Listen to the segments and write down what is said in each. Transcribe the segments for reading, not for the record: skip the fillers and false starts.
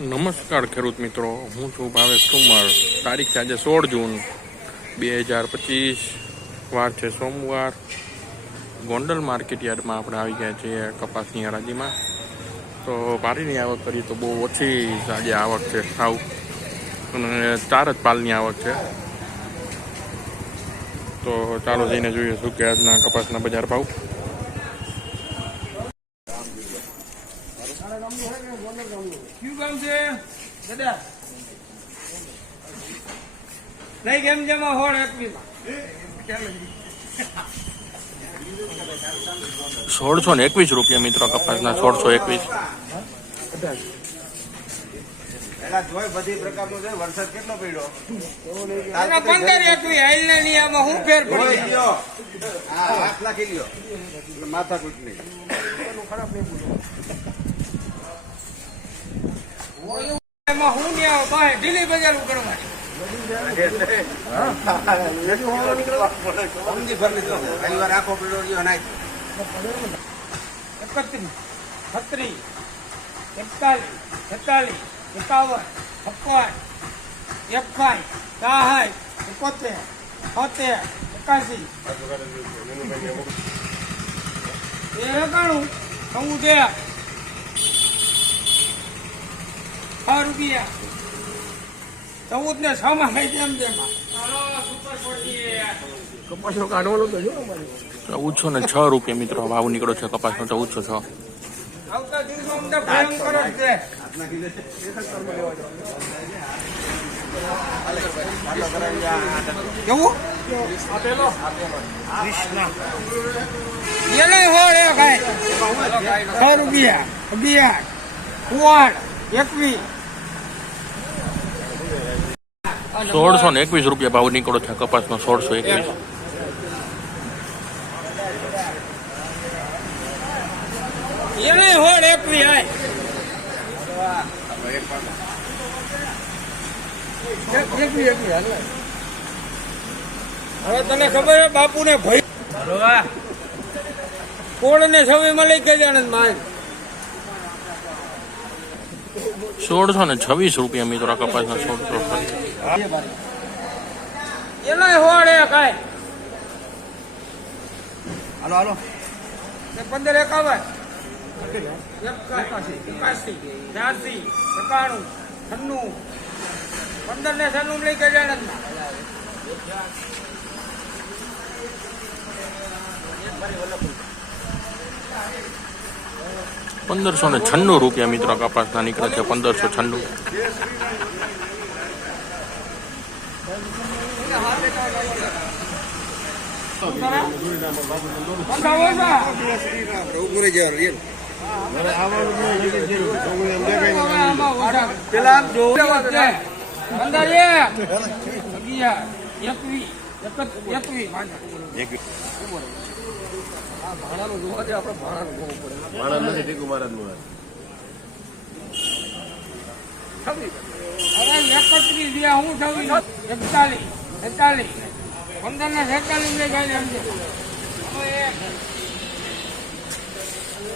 નમસ્કાર ખેડૂત મિત્રો, હું છું ભાવેશ ઠુમર. તારીખ છે આજે 16 જૂન 2025, વાર છે સોમવાર. ગોંડલ માર્કેટ યાર્ડમાં આપણે આવી ગયા છીએ કપાસની હરાજીમાં. તો પારીની આવક કરીએ તો બહુ ઓછી આજે આવક છે સાવ, અને 4 જ પાલની આવક છે. તો ચાલો જઈને જોઈએ શું કે આજના કપાસના બજાર ભાવ. નહીં કેમ જમા હોળ 1621 રૂપિયા મિત્રો કપાસના. 1621. બધી પ્રકારનું છે. વરસાદ કેટલો પડ્યો? 15-21 હાલ ના નિયમમાં હું ફેર પડી ગયો. હાથ લાગી ગયો, માથા કૂટ નહીં. એમાં હું નહીં આવો પાસે ઢીલી બજાર કરવાની. આખો પીડો રહ્યો નાય 31, 36, 41, 46, 51, 56, 61, 60, 71, 70, 81, 91, 6 રૂપિયા 14 ને 6 માં થાય તેમ તેમાં 1406 રૂપિયા મિત્રો ભાવ નીકળ્યો છે કપાસનો. 1406. આવતા દિવસો અમને ભયંકર જ છે. કેવું એને હોળ 6 રૂપિયા 11, 21. 1621 રૂપિયા ભાવ નીકળ્યો છે કપાસનો. 1621. એને હોળ 21 હવે તને ખબર છે બાપુ ને ભય કોણ ને છવીમાં લઈ ગયા માલ 1626 રૂપિયા મિત્રો કપાસના. 1626. એનો હોળ કાય હાલો હાલો 15, 51, 81, 82, 91, 96, 15 ને 96 લઈ ગયા 1596 રૂપિયા મિત્રો કપાસના નીકળે છે. 1596. પેલા 15, 21. હું 41, 43, 15 ને 46 લઈ જાય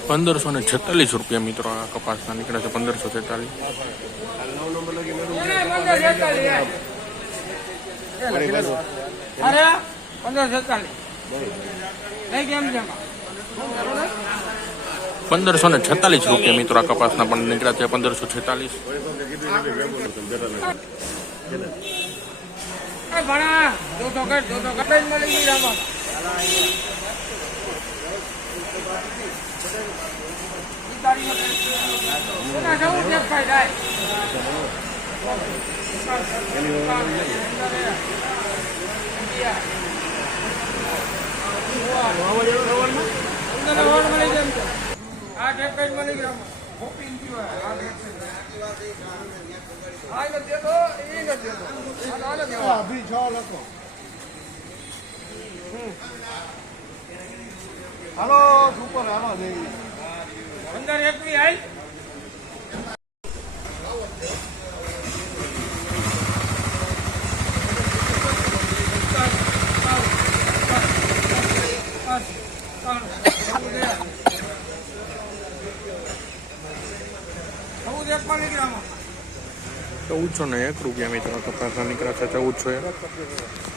1546 રૂપિયા મિત્રો આ કપાસના નીકળે છે. 1546. અરે 1546 લઈ કેમ છે 1546 રૂપિયા મિત્રો આ કપાસના પણ નીકળ્યા છે. 1546. ભણા જો તો કટ મળી ગઈ રામા જવું છે ફાયદા આ ટેપ મળી ગયા હાલો સુપર હાલો 15, 21 આઈ એક મિલિગ્રામ 1401 રૂપિયા મિત્રો કપાસના નીકળ્યા છે 1401.